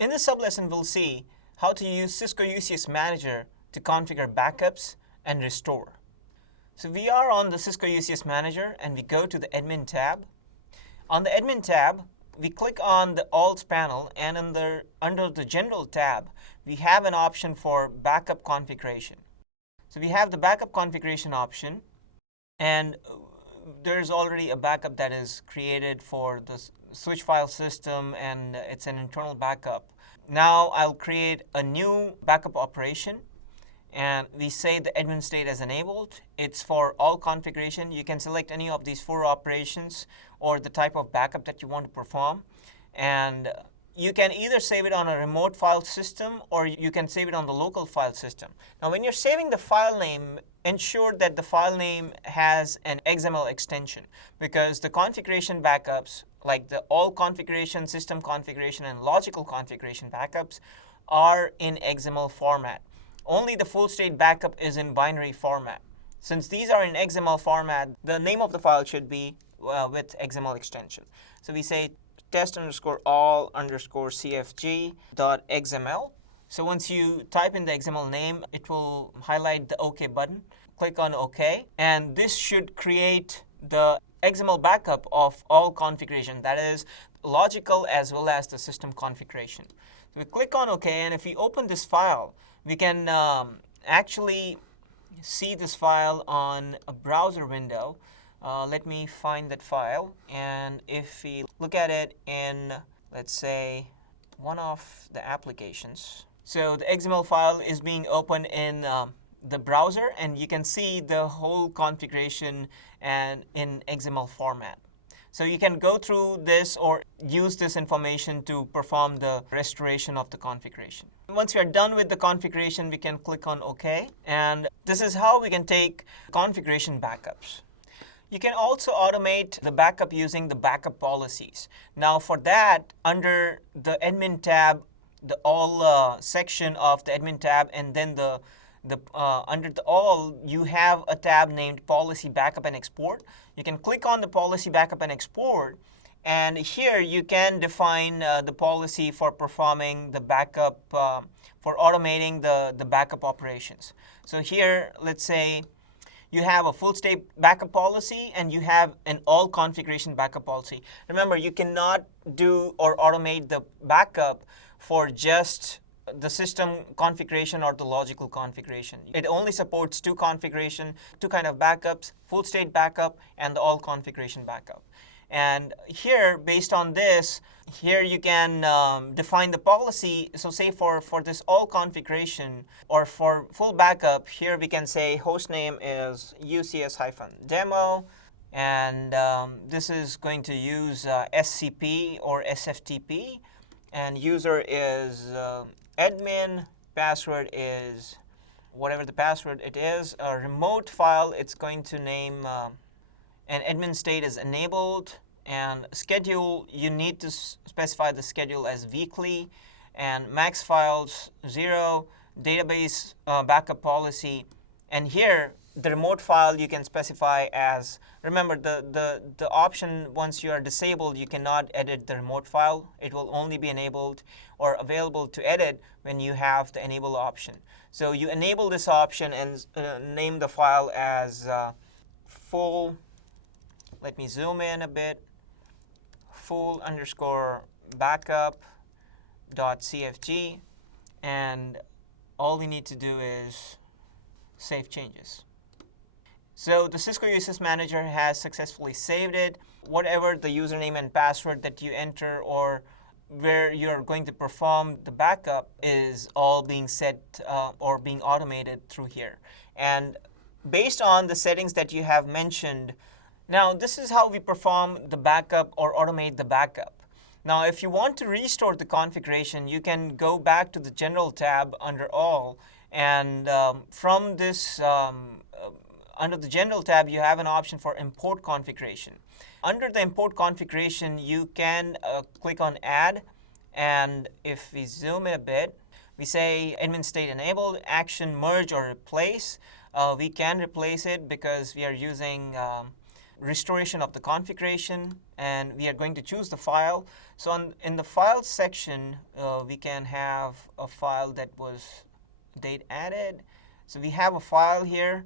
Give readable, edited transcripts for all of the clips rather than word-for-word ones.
In this sublesson, we'll see how to use Cisco UCS Manager to configure backups and restore. So we are on the Cisco UCS Manager and we go to the Admin tab. On the Admin tab, we click on the Alt panel, and under the General tab, we have an option for backup configuration. So we have the backup configuration option, and there's already a backup that is created for the switch file system, and it's an internal backup. Now I'll create a new backup operation, and we say the admin state as enabled. It's for all configuration. You can select any of these 4 operations or the type of backup that you want to perform. And you can either save it on a remote file system or you can save it on the local file system. Now, when you're saving the file name, ensure that the file name has an XML extension, because the configuration backups, like the all configuration, system configuration, and logical configuration backups, are in XML format. Only the full state backup is in binary format. Since these are in XML format, the name of the file should be with XML extension. So we say test_all_cfg.xml. So once you type in the XML name, it will highlight the OK button. Click on OK, and this should create the XML backup of all configuration, that is logical as well as the system configuration. So we click on OK, and if we open this file, we can actually see this file on a browser window. Let me find that file, and if we look at it in, let's say, one of the applications. So the XML file is being opened in the browser, and you can see the whole configuration and in XML format. So you can go through this or use this information to perform the restoration of the configuration. Once we are done with the configuration, we can click on OK. And this is how we can take configuration backups. You can also automate the backup using the backup policies. Now for that, under the admin tab, the all section of the admin tab, and then under the all, you have a tab named policy backup and export. You can click on the policy backup and export, and here you can define the policy for performing the backup, for automating the backup operations. So here, let's say you have a full state backup policy and you have an all configuration backup policy. Remember, you cannot do or automate the backup for just the system configuration or the logical configuration. It only supports 2 configuration, 2 kind of backups, full state backup and the all configuration backup. And here, based on this, here you can define the policy. So say for this all configuration or for full backup, here we can say hostname is UCS-demo, and this is going to use SCP or SFTP, and user is admin, password is whatever the password it is. A remote file, it's going to name and admin state is enabled, and schedule, you need to specify the schedule as weekly, and max files 0, database backup policy, and here the remote file you can specify as, remember the option, once you are disabled, you cannot edit the remote file. It will only be enabled or available to edit when you have the enable option. So you enable this option and name the file as full, let me zoom in a bit, full_backup.cfg, and all we need to do is save changes. So the Cisco UCS Manager has successfully saved it. Whatever the username and password that you enter or where you're going to perform the backup is all being set or being automated through here. And based on the settings that you have mentioned, now this is how we perform the backup or automate the backup. Now if you want to restore the configuration, you can go back to the General tab under All, and from this under the General tab, you have an option for import configuration. Under the import configuration, you can click on Add, and if we zoom in a bit, we say admin state enabled, action merge or replace. We can replace it because we are using restoration of the configuration, and we are going to choose the file. So in the file section, we can have a file that was date added. So we have a file here,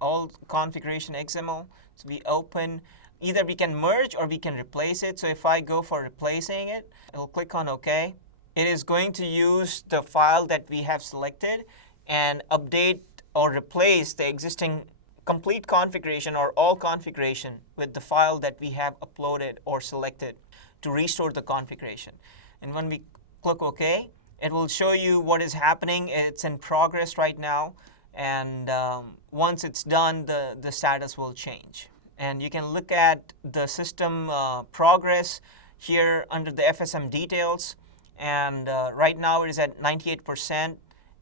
all configuration XML. So we open, either we can merge or we can replace it. So if I go for replacing it, I'll click on OK. It is going to use the file that we have selected and update or replace the existing complete configuration or all configuration with the file that we have uploaded or selected to restore the configuration. And when we click OK, it will show you what is happening. It's in progress right now, and once it's done, the status will change. And you can look at the system progress here under the FSM details, and right now it is at 98%,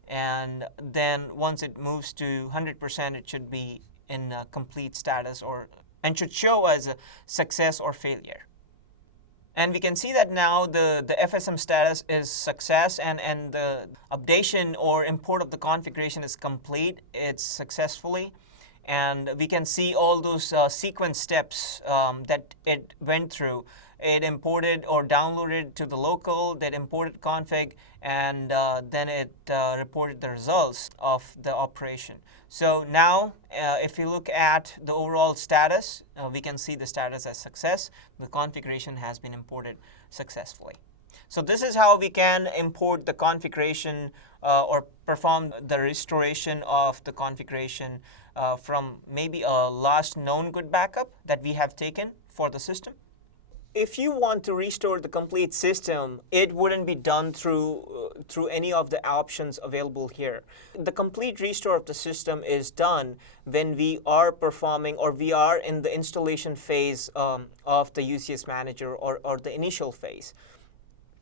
and then once it moves to 100%, it should be in complete status and should show as a success or failure. And we can see that now the FSM status is success, and the updation or import of the configuration is complete. It's successfully. And we can see all those sequence steps that it went through. It imported or downloaded to the local, that imported config, and then it reported the results of the operation. So now, if you look at the overall status, we can see the status as success. The configuration has been imported successfully. So this is how we can import the configuration or perform the restoration of the configuration from maybe a last known good backup that we have taken for the system. If you want to restore the complete system, it wouldn't be done through any of the options available here. The complete restore of the system is done when we are performing or we are in the installation phase of the UCS Manager or the initial phase.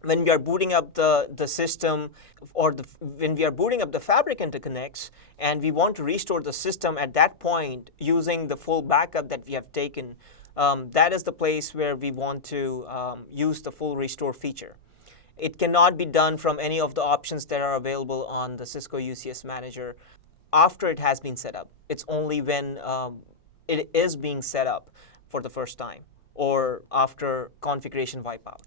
When we are booting up the system or when we are booting up the Fabric interconnects and we want to restore the system at that point using the full backup that we have taken, that is the place where we want to use the full restore feature. It cannot be done from any of the options that are available on the Cisco UCS Manager after it has been set up. It's only when it is being set up for the first time or after configuration wipeout.